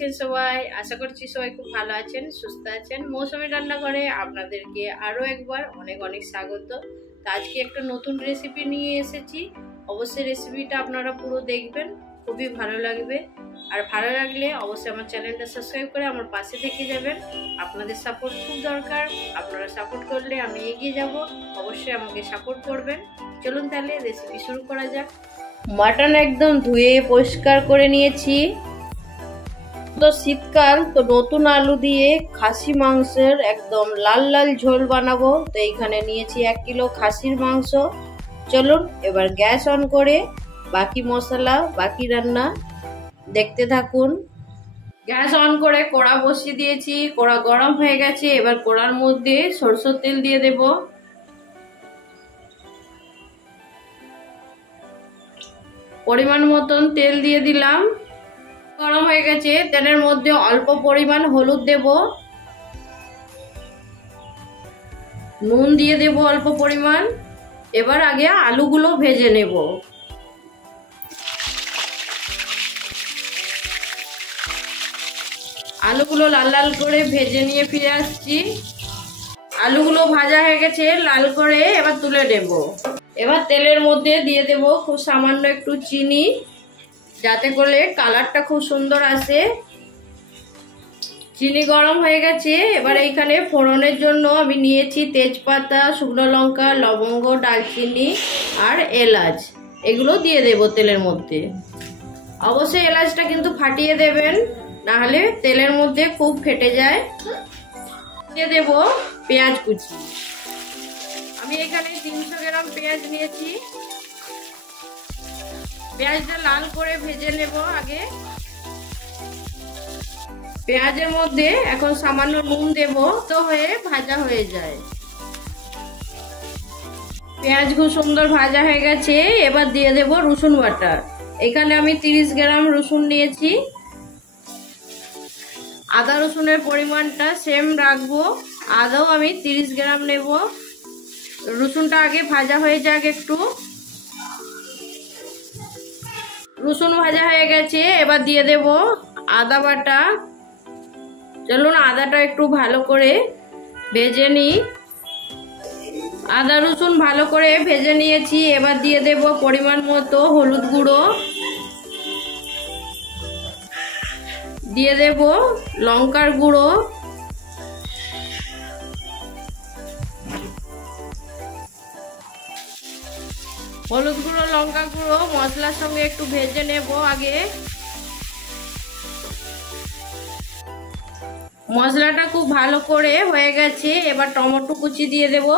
আছেন সবাই? আশা করছি সবাই খুব ভালো আছেন, সুস্থ আছেন। মৌসুমী রান্নাঘরে আপনাদেরকে আরও একবার অনেক অনেক স্বাগত। তো আজকে একটা নতুন রেসিপি নিয়ে এসেছি। অবশ্যই রেসিপিটা আপনারা পুরো দেখবেন, খুবই ভালো লাগবে। আর ভালো লাগলে অবশ্যই আমার চ্যানেলটা সাবস্ক্রাইব করে আমার পাশে থেকে যাবেন। আপনাদের সাপোর্ট খুব দরকার, আপনারা সাপোর্ট করলে আমি এগিয়ে যাব। অবশ্যই আমাকে সাপোর্ট করবেন। চলুন তাহলে রেসিপি শুরু করা যাক। মাটন একদম ধুয়ে পরিষ্কার করে নিয়েছি। তো শীতকাল, তো নতুন আলু দিয়ে খাসি মাংসের একদম লাল লাল ঝোল বানাবো। তো এইখানে নিয়েছি 1 কিলো খাসির মাংস। চলুন এবার গ্যাস অন করে বাকি মশলা, বাকি রান্না দেখতে থাকুন। গ্যাস অন করে কড়া বসিয়ে দিয়েছি। কড়া গরম হয়ে গেছে। এবার কড়ার মধ্যে সরষের তেল দিয়ে দেব। পরিমাণ মতন তেল দিয়ে দিলাম। গরম হয়ে গেছে। তেলের মধ্যে অল্প পরিমাণ হলুদ দেব, নুন দিয়ে দেব অল্প পরিমাণ। এবার আগে আলুগুলো ভেজে নেব। আলুগুলো লাল লাল করে ভেজে নিয়ে ফিরে আসছি। আলুগুলো ভাজা হয়ে গেছে লাল করে, এবার তুলে নেব। এবার তেলের মধ্যে দিয়ে দেব খুব সামান্য একটু চিনি, যাতে করে কালারটা খুব সুন্দর আসে। চিনি গরম হয়ে গেছে। এবার এইখানে ফোড়নের জন্য আমি নিয়েছি তেজপাতা, শুকনো লঙ্কা, লবঙ্গ, ডালচিনি আর এলাচ। এগুলো দিয়ে দেব তেলের মধ্যে। অবশ্যই এলাচটা কিন্তু ফাটিয়ে দেবেন, নাহলে তেলের মধ্যে খুব ফেটে যায়। দিয়ে দেব পেঁয়াজ কুচি। আমি এখানে 300 গ্রাম পেঁয়াজ নিয়েছি। পেঁয়াজটা লাল করে ভেজে নেব আগে। পেঁয়াজের মধ্যে এখন সামান্য নুন দেব, তো হয়ে ভাজা হয়ে যায়। পেঁয়াজ খুব সুন্দর ভাজা হয়ে গেছে। এবার দিয়ে দেব রসুন বাটা। এখানে আমি 30 গ্রাম রসুন নিয়েছি। আদা রসুনের পরিমাণটা সেম রাখবো। আদাও আমি 30 গ্রাম নেব। রসুনটা আগে ভাজা হয়ে যাক একটু। রসুন ভাজা হয়ে গেছে। এবার দিয়ে দেব আদা বাটা। চলুন আদাটা একটু ভালো করে ভেজে নিই। আদা রসুন ভালো করে ভেজে নিয়েছি। এবার দিয়ে দেব পরিমাণ মতো হলুদ গুঁড়ো, দিয়ে দেব লঙ্কার গুঁড়ো, হলুদ গুঁড়ো, লঙ্কা গুঁড়ো মশলার সঙ্গে একটু ভেজে নেব আগে। মশলাটা খুব ভালো করে হয়ে গেছে। এবার টমেটো কুচি দিয়ে দেব।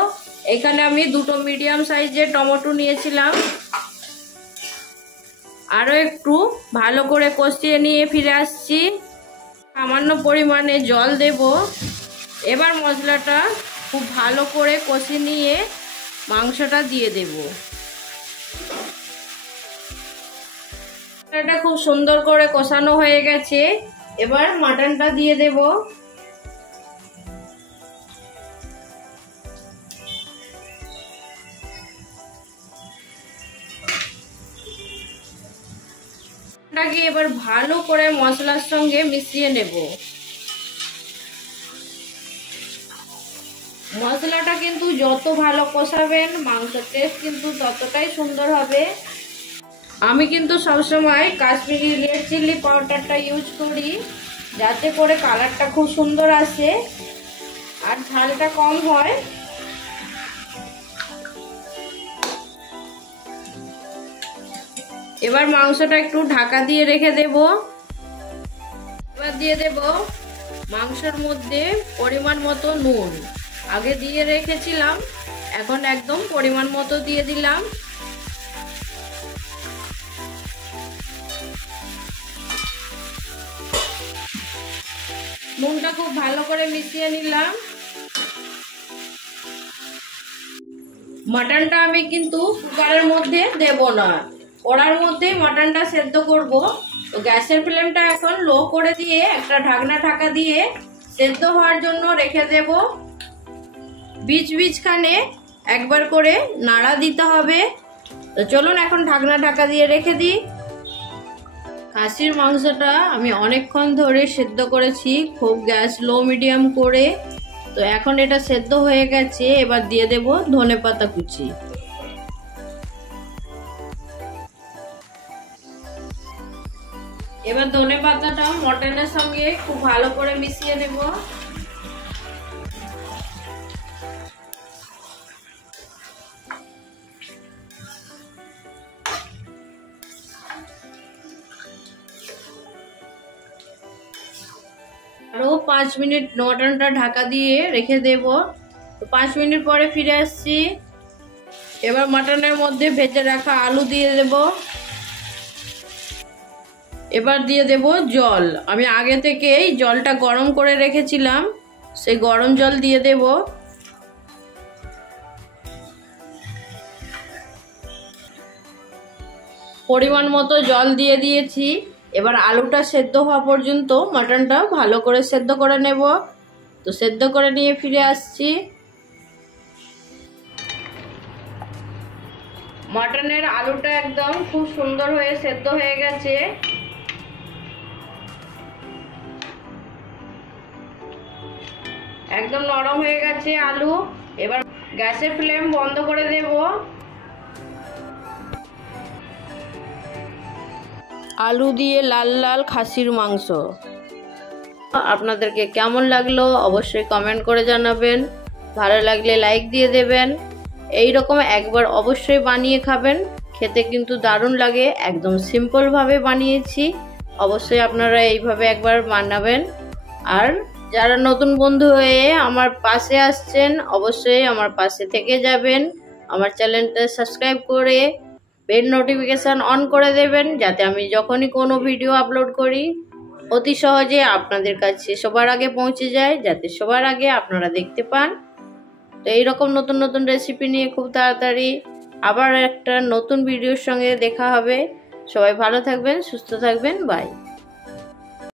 এখানে আমি 2টো মিডিয়াম সাইজের টমেটো নিয়েছিলাম। আরও একটু ভালো করে কষিয়ে নিয়ে ফিরে আসছি। সামান্য পরিমাণে জল দেব। এবার মশলাটা খুব ভালো করে কষিয়ে নিয়ে মাংসটা দিয়ে দেব। এটা খুব সুন্দর করে কষানো হয়ে গেছে। এবার মাটনটা দিয়ে দেব। এটাকে এবার ভালো করে মশলার সঙ্গে মিশিয়ে নেব। মশলাটা কিন্তু যত ভালো কষাবেন মাংসের টেস্ট কিন্তু ততটাই সুন্দর হবে। আমি কিন্তু সবসময় কাশ্মীরি রেড চিলি পাউডারটা ইউজ করি, যাতে করে কালারটা খুব সুন্দর আসে আর ঝালটা কম হয়। এবার মাংসটা একটু ঢাকা দিয়ে রেখে দেব। এবার দিয়ে দেব মাংসের মধ্যে পরিমাণ মতো নুন। আগে দিয়ে রেখেছিলাম, এখন একদম পরিমাণ মতো দিয়ে দিলাম। নুনটা খুব ভালো করে মিশিয়ে নিলাম। মাটনটা আমি কিন্তু কুকারের মধ্যে দেব না, কড়ার মধ্যেই মাটনটা সেদ্ধ করব। তো গ্যাসের ফ্লেমটা এখন লো করে দিয়ে একটা ঢাকা দিয়ে সেদ্ধ হওয়ার জন্য রেখে দেব। বীজখানে একবার করে নাড়া দিতে হবে। তো চলুন এখন ঢাকা দিয়ে রেখে দিই। খাসির মাংসটা আমি অনেকক্ষণ ধরে সেদ্ধ করেছি, খুব গ্যাস লো মিডিয়াম করে। তো এখন এটা সেদ্ধ হয়ে গেছে, এবার দিয়ে দেব ধনেপাতা কুচি। এবার ধনেপাতাটা মটনের সঙ্গে খুব ভালো করে মিশিয়ে দেব। আরো 5 মিনিট মটনটা ঢাকা দিয়ে রেখে দেব। 5 মিনিট পরে ফিরে আসছি। এবার মটনের মধ্যে ভেজে রাখা আলু দিয়ে দেব। এবার দিয়ে দেব জল। আমি আগে থেকেই জলটা গরম করে রেখেছিলাম, সেই গরম জল দিয়ে দেব। পরিমাণ মতো জল দিয়ে দিয়েছি। এবার আলুটা সেদ্ধ হওয়া পর্যন্ত মটনটা ভালো করে সেদ্ধ করে নেব। তো সেদ্ধ করে নিয়ে ফিরে আসছি। মটনের আলুটা একদম খুব সুন্দর হয়ে সেদ্ধ হয়ে গেছে। একদম নরম হয়ে গেছে আলু। এবার গ্যাসের ফ্লেম বন্ধ করে দেব। আলু দিয়ে লাল লাল খাসির মাংস আপনাদেরকে কেমন লাগলো অবশ্যই কমেন্ট করে জানাবেন। ভালো লাগলে লাইক দিয়ে দেবেন। এই রকম একবার অবশ্যই বানিয়ে খাবেন, খেতে কিন্তু দারুণ লাগে। একদম সিম্পল ভাবে বানিয়েছি, অবশ্যই আপনারা এইভাবে একবার বানাবেন। আর যারা নতুন বন্ধু হয়ে আমার পাশে আসছেন অবশ্যই আমার পাশে থেকে যাবেন। আমার চ্যানেলটা সাবস্ক্রাইব করে বেল নোটিফিকেশান অন করে দেবেন, যাতে আমি যখনই কোনো ভিডিও আপলোড করি অতি সহজে আপনাদের কাছে সবার আগে পৌঁছে যায়, যাতে সবার আগে আপনারা দেখতে পান। তো এইরকম নতুন নতুন রেসিপি নিয়ে খুব তাড়াতাড়ি আবার একটা নতুন ভিডিওর সঙ্গে দেখা হবে। সবাই ভালো থাকবেন, সুস্থ থাকবেন, বাই।